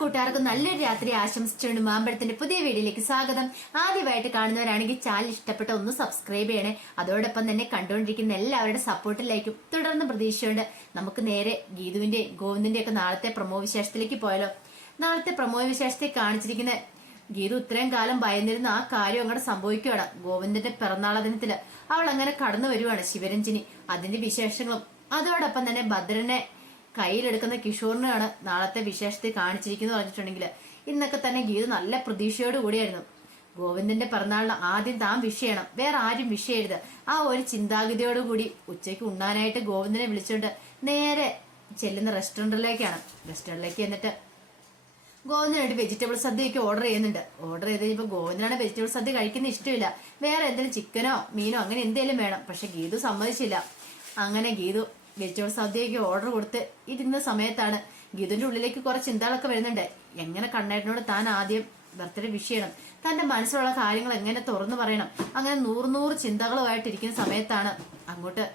കൂട്ടുകാർക്കും നല്ലൊരു രാത്രി ആശംസിച്ചുകൊണ്ട് മാമ്പഴത്തിന്റെ പുതിയ വീഡിയോയിലേക്ക് സ്വാഗതം. ആദ്യമായിട്ട് കാണുന്നവരാണെങ്കിൽ ചാനൽ ഇഷ്ടപ്പെട്ട ഒന്ന് സബ്സ്ക്രൈബ് ചെയ്യണേ. അതോടൊപ്പം തന്നെ കണ്ടുകൊണ്ടിരിക്കുന്ന എല്ലാവരുടെ സപ്പോർട്ടിലേക്കും തുടർന്ന് പ്രതീക്ഷയുണ്ട്. നമുക്ക് നേരെ ഗീതുവിന്റെ ഗോവിന്ദിന്റെ ഒക്കെ നാളത്തെ പ്രമോ വിശേഷത്തിലേക്ക് പോയാലോ. നാളത്തെ പ്രമോ വിശേഷത്തെ കാണിച്ചിരിക്കുന്ന ഗീതു ഇത്രയും കാലം ഭയന്നിരുന്ന ആ കാര്യം അങ്ങോട്ട് സംഭവിക്കുകയാണ്. ഗോവിന്ദന്റെ പിറന്നാള ദിനത്തില് അവൾ അങ്ങനെ കടന്നു വരുവാണ് ശിവരഞ്ജിനി. അതിന്റെ വിശേഷങ്ങളും അതോടൊപ്പം തന്നെ ഭദ്രനെ കയ്യിലെടുക്കുന്ന കിഷോറിനെയാണ് നാളത്തെ വിശേഷത്തെ കാണിച്ചിരിക്കുന്നത് പറഞ്ഞിട്ടുണ്ടെങ്കിൽ ഇന്നൊക്കെ തന്നെ ഗീത നല്ല പ്രതീക്ഷയോട് കൂടിയായിരുന്നു. ഗോവിന്ദന്റെ പിറന്നാളിന് ആദ്യം താൻ വിഷ് ചെയ്യണം, വേറെ ആരും വിഷ് ചെയ്യരുത്. ആ ഒരു ചിന്താഗതിയോടുകൂടി ഉച്ചയ്ക്ക് ഉണ്ണാനായിട്ട് ഗോവിന്ദനെ വിളിച്ചുകൊണ്ട് നേരെ ചെല്ലുന്ന റെസ്റ്റോറന്റിലേക്കാണ്. റെസ്റ്റോറന്റിലേക്ക് എന്നിട്ട് ഗോവിന്ദനായിട്ട് വെജിറ്റബിൾ സദ്യയൊക്കെ ഓർഡർ ചെയ്യുന്നുണ്ട്. ഓർഡർ ചെയ്ത് കഴിഞ്ഞപ്പോൾ ഗോവിന്ദനാണ് വെജിറ്റബിൾ സദ്യ കഴിക്കുന്ന ഇഷ്ടമില്ല, വേറെ എന്തെങ്കിലും ചിക്കനോ മീനോ അങ്ങനെ എന്തെങ്കിലും വേണം. പക്ഷെ ഗീതു സമ്മതിച്ചില്ല. അങ്ങനെ ഗീതു വെജിറ്റബിൾ സദ്യയൊക്കെ ഓർഡർ കൊടുത്ത് ഇരുന്ന സമയത്താണ് ഗീതുവിന്റെ ഉള്ളിലേക്ക് കുറെ ചിന്തകളൊക്കെ വരുന്നുണ്ട്. എങ്ങനെ കണ്ണേട്ടനോട് താൻ ആദ്യം ബർത്ത്ഡേ വിഷ് ചെയ്യണം, തന്റെ മനസ്സിലുള്ള കാര്യങ്ങൾ എങ്ങനെ തുറന്നു പറയണം, അങ്ങനെ നൂറ് ചിന്തകളുമായിട്ടിരിക്കുന്ന സമയത്താണ് അങ്ങോട്ട്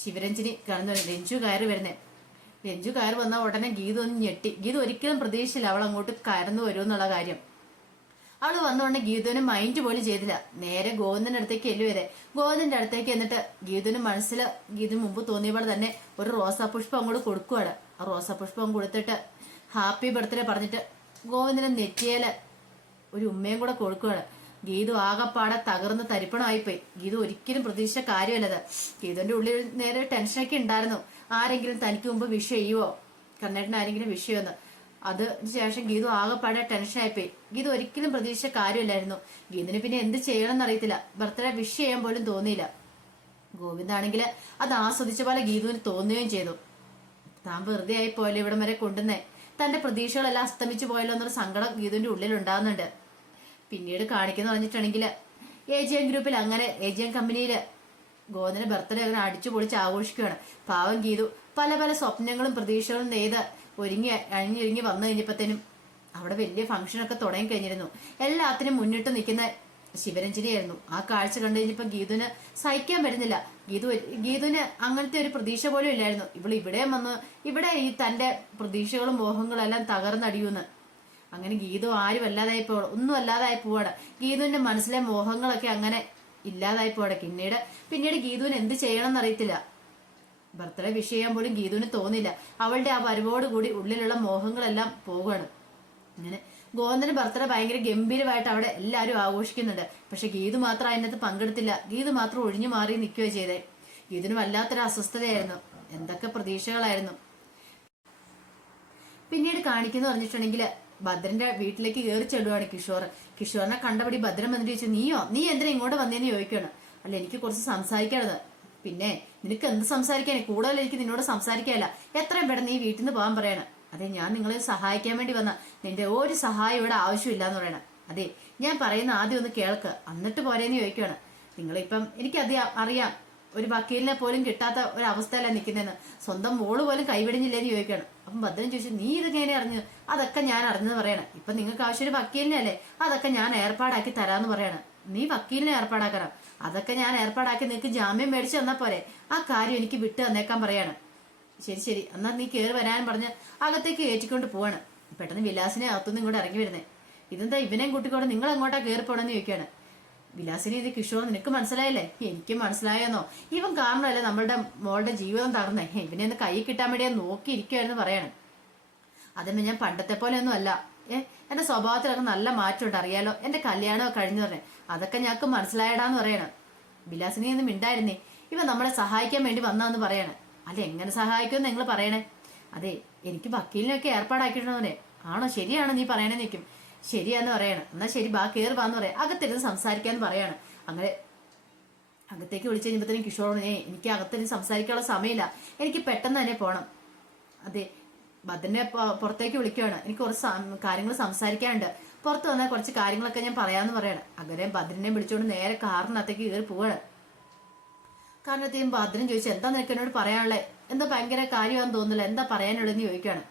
ശിവരഞ്ജിനി കടന്നു രഞ്ജു കയറി വരുന്നത്. രഞ്ജു കയറി വന്ന ഉടനെ ഗീതു ഒന്ന് ഞെട്ടി. ഗീതു ഒരിക്കലും പ്രതീക്ഷിച്ചില്ല അവൾ അങ്ങോട്ട് കയറുന്നു വരുമെന്നുള്ള കാര്യം. അവള് വന്നോണ്ട് ഗീതുവിന് മൈൻഡ് പോലും ചെയ്തില്ല. നേരെ ഗോവിന്ദന്റെ അടുത്തേക്ക് എല്ലുവരെ. ഗോവിന്ദന്റെ അടുത്തേക്ക് എന്നിട്ട് ഗീതുവിന് മനസ്സിൽ ഗീതു മുമ്പ് തോന്നിയപ്പോൾ തന്നെ ഒരു റോസാപുഷ്പം അങ്ങോട്ട് കൊടുക്കുവാണ്. ആ റോസാപുഷ്പം കൊടുത്തിട്ട് ഹാപ്പി ബർത്ത്ഡേ പറഞ്ഞിട്ട് ഗോവിന്ദന് നെറ്റിയേല് ഒരു ഉമ്മയും കൂടെ കൊടുക്കുവാണ്. ഗീതു ആകെപ്പാടെ തകർന്ന് തരിപ്പണമായിപ്പോയി. ഗീതു ഒരിക്കലും പ്രതീക്ഷിച്ച കാര്യമല്ലത്. ഗീതുവിന്റെ ഉള്ളിൽ നേരെ ടെൻഷനൊക്കെ ഉണ്ടായിരുന്നു. ആരെങ്കിലും തനിക്ക് മുമ്പ് വിഷ് ചെയ്യുവോ, കണ്ണേട്ടൻ ആരെങ്കിലും വിഷ് ചെയ്യുമെന്ന്. അതിന് ശേഷം ഗീതു ആകെപ്പാടെ ടെൻഷനായിപ്പോയി. ഗീതു ഒരിക്കലും പ്രതീക്ഷിച്ച കാര്യമില്ലായിരുന്നു. ഗീതുവിന് പിന്നെ എന്ത് ചെയ്യണം എന്നറിയത്തില്ല. ബർത്ത്ഡേ വിഷ് ചെയ്യാൻ പോലും തോന്നിയില്ല. ഗോവിന്ദാണെങ്കിൽ അത് ആസ്വദിച്ച പോലെ ഗീതുവിന് തോന്നുകയും ചെയ്തു. താൻ വെറുതെ ആയി പോയല്ലോ ഇവിടം വരെ കൊണ്ടുവന്നേ, തന്റെ പ്രതീക്ഷകളെല്ലാം അസ്തമിച്ചു പോയല്ലോ എന്നൊരു സങ്കടം ഗീതുവിന്റെ ഉള്ളിൽ ഉണ്ടാകുന്നുണ്ട്. പിന്നീട് കാണിക്കുന്ന പറഞ്ഞിട്ടുണ്ടെങ്കിൽ AGM ഗ്രൂപ്പിൽ അങ്ങനെ AGM കമ്പനിയിൽ ഗോവിന്ദന്റെ ബർത്ത്ഡേ അങ്ങനെ അടിച്ചു പൊളിച്ച് ആഘോഷിക്കുകയാണ്. പാവം ഗീതു പല സ്വപ്നങ്ങളും പ്രതീക്ഷകളും നെയ്ത് അണിഞ്ഞൊരുങ്ങി വന്നു കഴിഞ്ഞപ്പോഴത്തേനും അവിടെ വലിയ ഫംഗ്ഷനൊക്കെ തുടങ്ങി കഴിഞ്ഞിരുന്നു. എല്ലാത്തിനും മുന്നിട്ട് നിൽക്കുന്ന ശിവരഞ്ജിനിയായിരുന്നു. ആ കാഴ്ച കണ്ടു കഴിഞ്ഞപ്പോ ഗീതുവിന് സഹിക്കാൻ പറ്റുന്നില്ല. ഗീതുവിന് അങ്ങനത്തെ ഒരു പ്രതീക്ഷ പോലും ഇല്ലായിരുന്നു. ഇവിടെ വന്ന് ഇവിടെ ഈ തന്റെ പ്രതീക്ഷകളും മോഹങ്ങളും എല്ലാം തകർന്നടിയൂന്ന്. അങ്ങനെ ഗീതു ആരും അല്ലാതായി ഒന്നും അല്ലാതായി പോവാണ്. ഗീതുവിന്റെ മനസ്സിലെ മോഹങ്ങളൊക്കെ അങ്ങനെ ഇല്ലാതായി പോവാണ്. പിന്നീട് ഗീതുവിന് എന്ത് ചെയ്യണം എന്നറിയത്തില്ല. ബർത്ത്ഡേ വിഷ് ചെയ്യാൻ പോലും ഗീതുവിന് തോന്നില്ല. അവളുടെ ആ വരവോടുകൂടി ഉള്ളിലുള്ള മോഹങ്ങളെല്ലാം പോവുകയാണ്. അങ്ങനെ ഗോവിന്ദന്റെ ബർത്ത്ഡേ ഭയങ്കര ഗംഭീരമായിട്ട് അവിടെ എല്ലാവരും ആഘോഷിക്കുന്നുണ്ട്. പക്ഷെ ഗീതു മാത്രം അതിനകത്ത് പങ്കെടുത്തില്ല. ഗീതു മാത്രം ഒഴിഞ്ഞു മാറി നിൽക്കുകയോ ചെയ്തേ. ഗീതുവിന് വല്ലാത്തൊരു അസ്വസ്ഥതയായിരുന്നു. എന്തൊക്കെ പ്രതീക്ഷകളായിരുന്നു. പിന്നീട് കാണിക്കുന്നു പറഞ്ഞിട്ടുണ്ടെങ്കിൽ ഭദ്രന്റെ വീട്ടിലേക്ക് കയറി ചെല്ലുവാണ് കിഷോർ. കിഷോറിനെ കണ്ടപടി ഭദ്രൻ വന്നിട്ട് ചോദിച്ചു, നീ എന്തിനാ ഇങ്ങോട്ട് വന്നേന്ന് ചോദിക്കുകയാണ്. അല്ല, എനിക്ക് കുറച്ച് സംസാരിക്കാനുള്ളത്. പിന്നെ നിനക്ക് എന്ത് സംസാരിക്കാനേ, കൂടുതൽ എനിക്ക് നിന്നോട് സംസാരിക്കാനല്ല, എത്രയും പെട്ടെന്ന് നീ വീട്ടിൽ നിന്ന് പോകാൻ പറയണം. അതെ, ഞാൻ നിങ്ങളെ സഹായിക്കാൻ വേണ്ടി വന്ന, നിന്റെ ഒരു സഹായം ഇവിടെ ആവശ്യമില്ല എന്ന് പറയണം. അതെ, ഞാൻ പറയുന്ന ആദ്യം ഒന്ന് കേൾക്ക്, എന്നിട്ട് പോരേന്ന് ചോദിക്കുകയാണ്. നിങ്ങളിപ്പം അറിയാം ഒരു വക്കീലിനെ പോലും കിട്ടാത്ത ഒരു അവസ്ഥയല്ല നിൽക്കുന്നതെന്ന്, സ്വന്തം മോള് പോലും കൈവിടിഞ്ഞില്ലേന്ന് ചോദിക്കുകയാണ്. അപ്പം ഭദ്രൻ ചോദിച്ചു, നീ ഇതെങ്ങനെ അറിഞ്ഞു? അതൊക്കെ ഞാൻ അറിഞ്ഞെന്ന് പറയണം. ഇപ്പൊ നിങ്ങൾക്ക് ആവശ്യം ഒരു വക്കീലിനെ അല്ലേ, അതൊക്കെ ഞാൻ ഏർപ്പാടാക്കി തരാന്ന് പറയണം. നീ വക്കീലിനെ ഏർപ്പാടാക്കണം, അതൊക്കെ ഞാൻ ഏർപ്പാടാക്കി നിനക്ക് ജാമ്യം മേടിച്ചു തന്നാ പോരെ, ആ കാര്യം എനിക്ക് വിട്ടു തന്നേക്കാൻ പറയാണ്. ശരി എന്നാ നീ കയറി വരാനും പറഞ്ഞ് അകത്തേക്ക് കയറ്റിക്കൊണ്ട് പോവാണ്. പെട്ടെന്ന് വിലാസിനെ അകത്തുനിന്ന് ഇങ്ങോട്ട് ഇറങ്ങി വരുന്നേ. ഇതെന്താ ഇവനെയും കൂട്ടിക്കൊണ്ട് നിങ്ങൾ എങ്ങോട്ടാ കയറി പോണെന്ന് ചോദിക്കുകയാണ്. വിലാസിനെ, ഇത് കിഷോർ നിനക്ക് മനസ്സിലായല്ലേ? എനിക്ക് മനസ്സിലായെന്നോ? ഇവൻ കാരണമല്ലേ നമ്മളുടെ മോളുടെ ജീവിതം തകർന്നേ, ഇവനെ ഒന്ന് കൈ കിട്ടാൻ വേണ്ടി ഞാൻ നോക്കിയിരിക്കുവായിരുന്നു പറയാണ്. അതൊന്നും ഞാൻ പണ്ടത്തെ പോലെ ഒന്നും അല്ല, എന്റെ സ്വഭാവത്തിലൊക്കെ നല്ല മാറ്റമുണ്ട് അറിയാലോ, എന്റെ കല്യാണമൊക്കെ കഴിഞ്ഞു പറഞ്ഞേ, അതൊക്കെ ഞങ്ങൾക്ക് മനസ്സിലായടാന്ന് പറയണം. വിലാസിനെ ഒന്നും മിണ്ടായിരുന്നേ, ഇവൻ നമ്മളെ സഹായിക്കാൻ വേണ്ടി വന്നാന്ന് പറയണം. അല്ല, എങ്ങനെ സഹായിക്കുമെന്ന് നിങ്ങൾ പറയണേ? അതെ, എനിക്ക് വക്കീലിനൊക്കെ ഏർപ്പാടാക്കിയിട്ടുണ്ടോ? ആണോ, ശരിയാണോ നീ പറയണേന്ന് നിൽക്കും. ശരിയാന്ന് പറയണം. എന്നാ ശരി, കയറി വാന്ന് പറയാം, അകത്തിരുന്ന് സംസാരിക്കാന്ന് പറയാണ്. അങ്ങനെ അകത്തേക്ക് വിളിച്ചു കഴിഞ്ഞപ്പോഴത്തേനും കിഷോറിനെ, എനിക്ക് അകത്തിരുന്ന് സംസാരിക്കാനുള്ള സമയമില്ല, എനിക്ക് പെട്ടെന്ന് തന്നെ പോകണം. അതെ, ഭദ്രനെ പുറത്തേക്ക് വിളിക്കുകയാണ്. എനിക്ക് കുറച്ച് കാര്യങ്ങൾ സംസാരിക്കാനുണ്ട്, പുറത്ത് വന്നാൽ കുറച്ച് കാര്യങ്ങളൊക്കെ ഞാൻ പറയാന്ന് പറയണം. അങ്ങനെ ഭദ്രനെ വിളിച്ചുകൊണ്ട് നേരെ കാറിനകത്തേക്ക് കയറി പോവാണ്. കാരണത്തെയും ഭദ്രൻ ചോദിച്ചു, എന്താ നിനക്ക് എന്നോട് പറയാനുള്ളത്? എന്താ ഭയങ്കര കാര്യമാണെന്ന് തോന്നുന്നില്ല, എന്താ പറയാനുള്ളതെന്ന് ചോദിക്കുകയാണ്.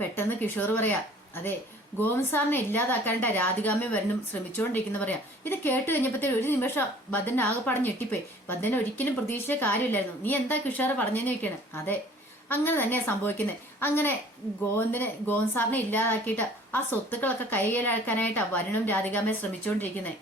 പെട്ടെന്ന് കിഷോർ പറയാ, അതെ, ഗോവിന്ദ് സാറിനെ ഇല്ലാതാക്കാനായിട്ട് രാധികാമ്മ വരണം ശ്രമിച്ചുകൊണ്ടിരിക്കുന്ന പറയാം. ഇത് കേട്ട് കഴിഞ്ഞപ്പോഴത്തേക്കും ഒരു നിമിഷം ഭദ്രൻ ആകെപ്പാടെ ഞെട്ടിപ്പോയി. ഭദ്രനെ ഒരിക്കലും പ്രതീക്ഷിച്ച കാര്യമില്ലായിരുന്നു. നീ എന്താ കിഷോർ പറഞ്ഞെന്ന് ചോദിക്കണം. അതെ, അങ്ങനെ തന്നെയാ സംഭവിക്കുന്നത്. അങ്ങനെ ഗോവിന്ദ് സാറിനെ ഇല്ലാതാക്കിയിട്ട് ആ സ്വത്തുക്കളൊക്കെ കൈകലാക്കാനായിട്ടാ വരുണും രാധികാമ്മയെ ശ്രമിച്ചുകൊണ്ടിരിക്കുന്നത്.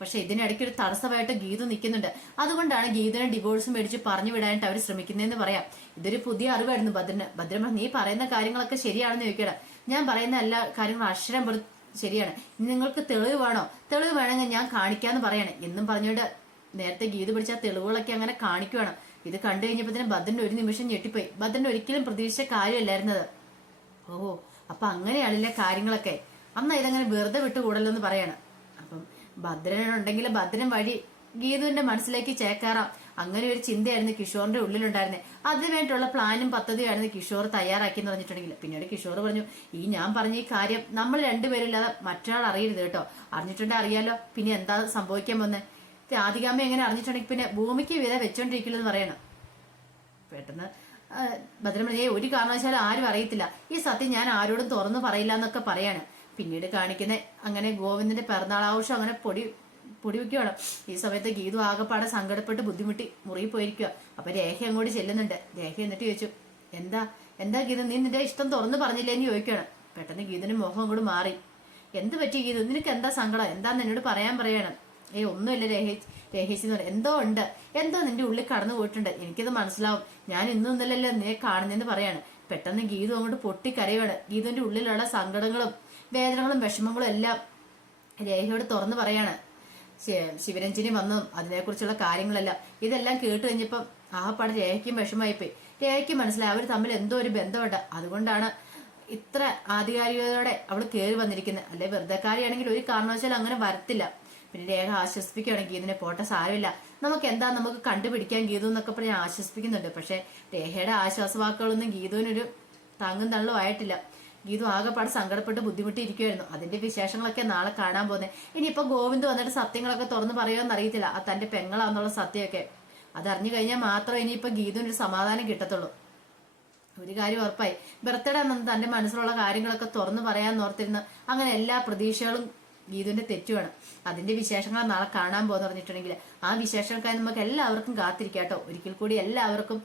പക്ഷെ ഇതിനിടയ്ക്ക് ഒരു തടസ്സമായിട്ട് ഗീതു നിൽക്കുന്നുണ്ട്. അതുകൊണ്ടാണ് ഗീതുവിനെ ഡിവോഴ്സ് മേടിച്ച് പറഞ്ഞു വിടാനായിട്ട് അവർ ശ്രമിക്കുന്നതെന്ന് പറയാം. ഇതൊരു പുതിയ അറിവായിരുന്നു ഭദ്രൻ നീ പറയുന്ന കാര്യങ്ങളൊക്കെ ശരിയാണെന്ന് ചോദിക്കണം. ഞാൻ പറയുന്ന എല്ലാ കാര്യങ്ങളും അക്ഷരം പോലും ശരിയാണ്. ഇനി നിങ്ങൾക്ക് തെളിവ് വേണോ? തെളിവ് വേണമെങ്കിൽ ഞാൻ കാണിക്കാന്ന് പറയാണ് എന്നും പറഞ്ഞുകൊണ്ട് നേരത്തെ ഗീതു പിടിച്ച തെളിവുകളൊക്കെ അങ്ങനെ കാണിക്കുവാണ്. ഇത് കണ്ടു കഴിഞ്ഞപ്പോ തന്നെ ഭദ്രൻ ഒരു നിമിഷം ഞെട്ടിപ്പോയി. ഭദ്രൻ ഒരിക്കലും പ്രതീക്ഷിച്ച കാര്യമല്ലായിരുന്നത്. ഓഹോ, അപ്പൊ അങ്ങനെയാണല്ലേ കാര്യങ്ങളൊക്കെ. അന്ന് ഇതങ്ങനെ വെറുതെ വിട്ടുകൂടല്ലോ എന്ന് പറയാണ്. അപ്പം ഭദ്രനുണ്ടെങ്കിൽ ഭദ്രൻ വഴി ഗീതുവിന്റെ മനസ്സിലേക്ക് ചേക്കാറാം. അങ്ങനെ ഒരു ചിന്തയായിരുന്നു കിഷോറിന്റെ ഉള്ളിലുണ്ടായിരുന്നത്. അതിനുവേണ്ടിയുള്ള പ്ലാനും പദ്ധതിയായിരുന്നു കിഷോർ തയ്യാറാക്കിയെന്ന് പറഞ്ഞിട്ടുണ്ടെങ്കിൽ പിന്നീട് കിഷോർ പറഞ്ഞു, ഞാൻ പറഞ്ഞ ഈ കാര്യം നമ്മൾ രണ്ടുപേരില്ലാതെ മറ്റൊരാൾ അറിയരുത് കേട്ടോ. അറിഞ്ഞിട്ടുണ്ടെങ്കിൽ അറിയാലോ, പിന്നെ എന്താ സംഭവിക്കാൻ വന്നേ. രാധികാമ്മ എങ്ങനെ അറിഞ്ഞിട്ടുണ്ടെങ്കിൽ പിന്നെ ഭൂമിക്ക് വില വെച്ചോണ്ടിരിക്കില്ലെന്ന് പറയണം. പെട്ടെന്ന് ഭദ്രൻ പറഞ്ഞേ, ഒരു കാരണവശാലും ആരും അറിയത്തില്ല. ഈ സത്യം ഞാൻ ആരോടും തുറന്നു പറയില്ല എന്നൊക്കെ പറയാണ്. പിന്നീട് കാണിക്കുന്ന അങ്ങനെ ഗോവിന്ദന്റെ പിറന്നാളാഘോഷം അങ്ങനെ പൊടി വെക്കുകയാണ്. ഈ സമയത്ത് ഗീതു ആകെപ്പാടെ സങ്കടപ്പെട്ട് ബുദ്ധിമുട്ടി മുറിയിൽ പോയിരിക്കുക. അപ്പൊ രേഖ അങ്ങോട്ട് ചെല്ലുന്നുണ്ട്. രേഖ എന്നിട്ട് ചോദിച്ചു, എന്താ ഗീതു, നീ നിന്റെ ഇഷ്ടം തുറന്നു പറഞ്ഞില്ലേന്ന് ചോദിക്കുകയാണ്. പെട്ടെന്ന് ഗീതുവിന്റെ മുഖം അങ്ങോട്ട് മാറി. എന്ത് പറ്റി ഗീതു, നിനക്ക് എന്താ സങ്കടം, എന്താന്ന് എന്നോട് പറയാണ്. ഒന്നുമില്ല രേഖേച്ചി എന്ന് പറയാം. എന്തോ നിന്റെ ഉള്ളിൽ കടന്നു പോയിട്ടുണ്ട്, എനിക്കത് മനസ്സിലാവും. ഞാൻ ഇന്നൊന്നല്ലല്ലോ നീ കാണുന്നെന്ന് പറയാണ്. പെട്ടെന്ന് ഗീതു അങ്ങോട്ട് പൊട്ടിക്കരയാണ്. ഗീതുവിന്റെ ഉള്ളിലുള്ള സങ്കടങ്ങളും വേദനകളും വിഷമങ്ങളും എല്ലാം രേഖയോട് തുറന്നു പറയാണ്. ശിവരഞ്ജിനി വന്നും അതിനെക്കുറിച്ചുള്ള കാര്യങ്ങളെല്ലാം ഇതെല്ലാം കേട്ട് കഴിഞ്ഞപ്പം ആകപ്പാടെ രേഖയ്ക്കും വിഷമമായിപ്പോയി. രേഖയ്ക്ക് മനസ്സിലായി അവർ തമ്മിൽ എന്തോ ഒരു ബന്ധമുണ്ട്. അതുകൊണ്ടാണ് ഇത്ര ആധികാരികതയോടെ അവൾ കയറി വന്നിരിക്കുന്നത്. അല്ലെ വെറുതെ കാര്യമാണെങ്കിൽ ഒരു കാരണവശാലും അങ്ങനെ വരത്തില്ല. പിന്നെ രേഖ ആശ്വസിപ്പിക്കുകയാണ്, ഗീതിനെ പോട്ടെ സാരമില്ല, നമുക്ക് കണ്ടുപിടിക്കാൻ ഗീതു എന്നൊക്കെ പറഞ്ഞ് ആശ്വസിപ്പിക്കുന്നുണ്ട്. പക്ഷെ രേഖയുടെ ആശ്വാസവാക്കുകളൊന്നും ഗീതുവിനൊരു താങ്ങും തള്ളും ആയിട്ടില്ല. ഗീതു ആകെപ്പാട് സങ്കടപ്പെട്ട് ബുദ്ധിമുട്ടിയിരിക്കുമായിരുന്നു. അതിന്റെ വിശേഷങ്ങളൊക്കെ നാളെ കാണാൻ പോകുന്നത്. ഇനിയിപ്പോ ഗോവിന്ദ് വന്നിട്ട് സത്യങ്ങളൊക്കെ തുറന്നു പറയുമെന്ന് അറിയത്തില്ല. ആ തന്റെ പെങ്ങളാന്നുള്ള സത്യമൊക്കെ അതറിഞ്ഞു കഴിഞ്ഞാൽ മാത്രമേ ഇനിയിപ്പോ ഗീതുവിനൊരു സമാധാനം കിട്ടത്തുള്ളൂ. ഒരു കാര്യം ഉറപ്പായി, ബർത്ത്ഡേ അന്ന് തന്റെ മനസ്സിലുള്ള കാര്യങ്ങളൊക്കെ തുറന്നു പറയാൻ ഓർത്തിരുന്ന അങ്ങനെ എല്ലാ പ്രതീക്ഷകളും ഗീതുവിന്റെ തെറ്റുമാണ്. അതിന്റെ വിശേഷങ്ങൾ നാളെ കാണാൻ പോകുന്ന പറഞ്ഞിട്ടുണ്ടെങ്കിൽ ആ വിശേഷങ്ങൾക്കായി നമുക്ക് എല്ലാവർക്കും കാത്തിരിക്കാട്ടോ. ഒരിക്കൽ കൂടി എല്ലാവർക്കും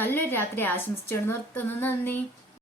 നല്ലൊരു രാത്രി ആശംസിച്ചു നിർത്തുന്നു. നന്ദി.